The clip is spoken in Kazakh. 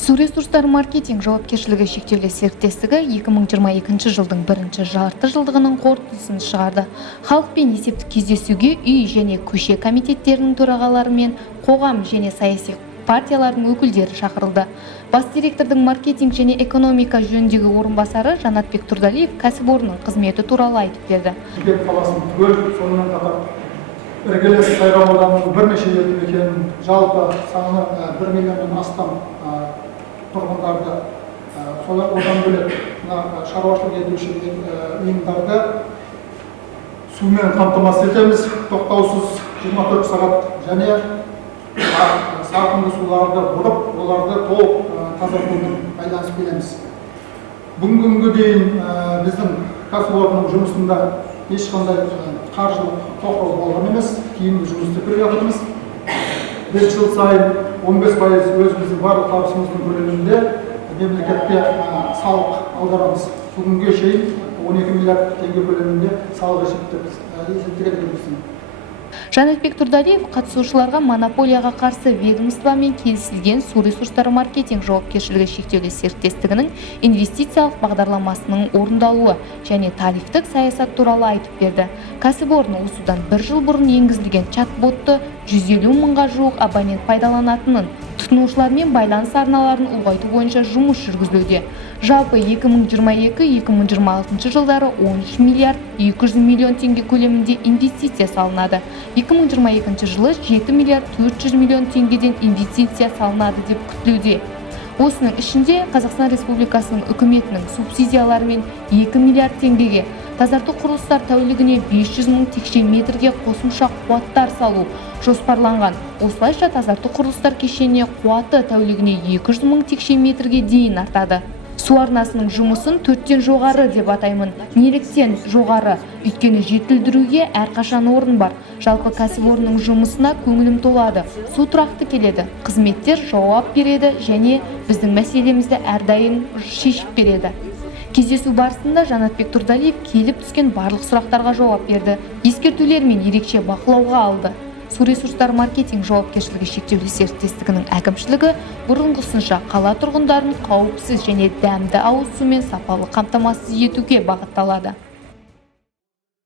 Су ресурстары маркетинг жауапкершілігі шектеулі серіктестігі 2022 жылдың бірінші жарты жылдығының қорытындысын шығарды. Халықпен есептік кездесуге үй және көше комитеттерінің төрағалары мен қоғам және саяси партиялардың өкілдері шақырылды. Бас директордың маркетинг және экономика жөніндегі орынбасары Жанатбек Турдалиев кәсіпорынның қызметі туралы айтып берді. Шымкент қаласының түгел, сонымен қатар іргелес сайрам ауданының бірнеше елді мекенінің жалпы саны 1 миллионнан астам тұрғындарды, одан бөлек шаруашылық етуші ұйымдарды сумен қамтамасыз етеміз. Тоқтаусыз 24 сағат және сарқынды суларды бұрып, оларды толық тазартумен байланысып келеміз. Бүгінгі күнге дейін біздің кәсіпорынның жұмысында ешқандай қаржылық тоқырау болған емес, тиімді жұмыс істеп келе жатырмыз. 5 жыл сайын 15% өзіміздің барлық табысымыздың көлемінде мемлекетке салық аударамыз. Бүгінге шейін 12 миллиард теңге көлемінде салық есептеген екенбіз. Жанатбек Турдалиев қатысушыларға монополияға қарсы ведомствомен келісілген су ресурстары маркетинг жауапкершілігі шектеулі серіктестігінің инвестициялық бағдарламасының орындалуы және тарифтік саясат туралы айтып берді. Кәсіпорын осыдан 1 жыл бұрын енгізілген чат-ботты 150 мыңға жуық абонент пайдаланатынын, тұтынушылармен байланыс арналарын ұлғайту бойынша жұмыс жүргізілуде. Жалпы 2022-2026 жылдары 13 миллиард 200 миллион теңге көлемінде инвестиция салынады. 2022 жылы 7 миллиард 400 миллион теңгеден инвестиция салынады деп күтілуде. Осының ішінде Қазақстан Республикасының үкіметінің субсидияларымен 2 миллиард теңгеге, тазарту құрылыстар тәулігіне 500 мың текше метрге қосымша қуаттар салу жоспарланған. Осылайша тазарту құрылыстар кешеніне қуаты тәулігіне 200 мың текше метрге дейін артады. Су арнасының жұмысын 4-тен жоғары деп атаймын. Неліктен жоғары? Өйткені жетілдіруге әрқашан орын бар. Жалпы кәсіпорынның жұмысына көңілім толады. Су тұрақты келеді, қызметтер жауап береді және біздің мәселемізді әрдайым шешіп береді. Кездесу барысында Жанатбек Турдалиев келіп түскен барлық сұрақтарға жауап берді. Ескертулермен ерекше бақылауға алды. Су ресурстары маркетинг жауапкершілігі шектеулі серіктестігінің әкімшілігі бұрынғысынша қала тұрғындарын қауіпсіз және дәмді ауыз сумен сапалы қамтамасыз етуге бағытталады.